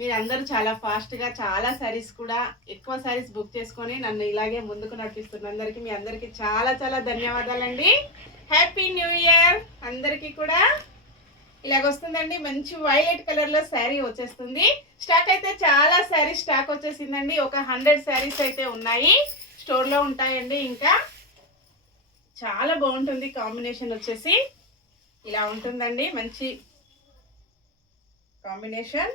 మీరందరూ చాలా ఫాస్ట్గా చాలా శారీస్ కూడా ఎక్కువ శారీస్ బుక్ చేసుకొని నన్ను ఇలాగే ముందుకు నడిపిస్తున్న అందరికీ మీ అందరికీ చాలా చాలా ధన్యవాదాలండి. హ్యాపీ న్యూ ఇయర్ అందరికీ కూడా. ఇలాగ వస్తుందండి, మంచి వైలెట్ కలర్లో శారీ వచ్చేస్తుంది. స్టాక్ అయితే చాలా శారీస్ స్టాక్ వచ్చేసిందండి. ఒక 100 శారీస్ అయితే ఉన్నాయి, స్టోర్లో ఉంటాయండి. ఇంకా చాలా బాగుంటుంది కాంబినేషన్ వచ్చేసి ఇలా ఉంటుందండి. మంచి కాంబినేషన్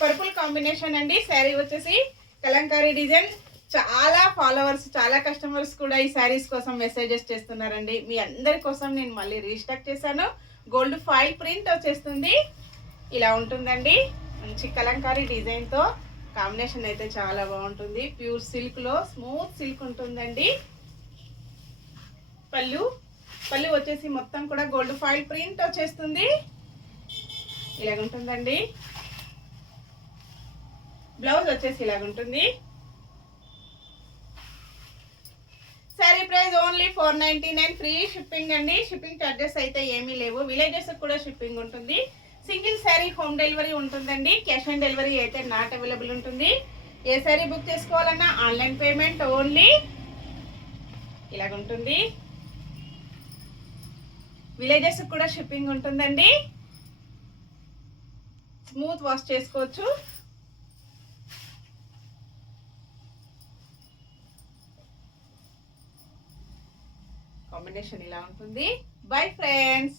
పర్పుల్ కాంబినేషన్ అండి. శారీ వచ్చేసి కలంకారీ డిజైన్. చాలా ఫాలోవర్స్ చాలా కస్టమర్స్ కూడా ఈ శారీస్ కోసం మెసేజెస్ చేస్తున్నారండి. మీ అందరి కోసం నేను మళ్ళీ రీస్టాక్ చేశాను. గోల్డ్ ఫాయిల్ ప్రింట్ వచ్చేస్తుంది, ఇలా ఉంటుందండి. మంచి కలంకారీ డిజైన్తో కాంబినేషన్ అయితే చాలా బాగుంటుంది. ప్యూర్ సిల్క్లో స్మూత్ సిల్క్ ఉంటుందండి. పళ్ళు పళ్ళు వచ్చేసి మొత్తం కూడా గోల్డ్ ఫాయిల్ ప్రింట్ వచ్చేస్తుంది, ఇలాగ ఉంటుందండి. బ్లౌజ్ వచ్చేసి ఇలాగ ఉంటుంది. Sari price only 499, free shipping అండి. షిప్పింగ్ ఛార్జెస్ అయితే ఏమీ లేవు. విలేజెస్ కూడా షిప్పింగ్ ఉంటుంది. సింగిల్ శారీ హోమ్ డెలివరీ ఉంటుందండి. క్యాష్ ఆన్ డెలివరీ అయితే నాట్ అవైలబుల్ ఉంటుంది. ఏ శారీ బుక్ చేసుకోవాలన్నా ఆన్లైన్ పేమెంట్ ఓన్లీ, ఇలాగ ఉంటుంది. విలేజెస్ కూడా షిప్పింగ్ ఉంటుందండి. స్మూత్ వాష్ చేసుకోవచ్చు. కాంబినేషన్ ఇలా ఉంటుంది. Bye friends.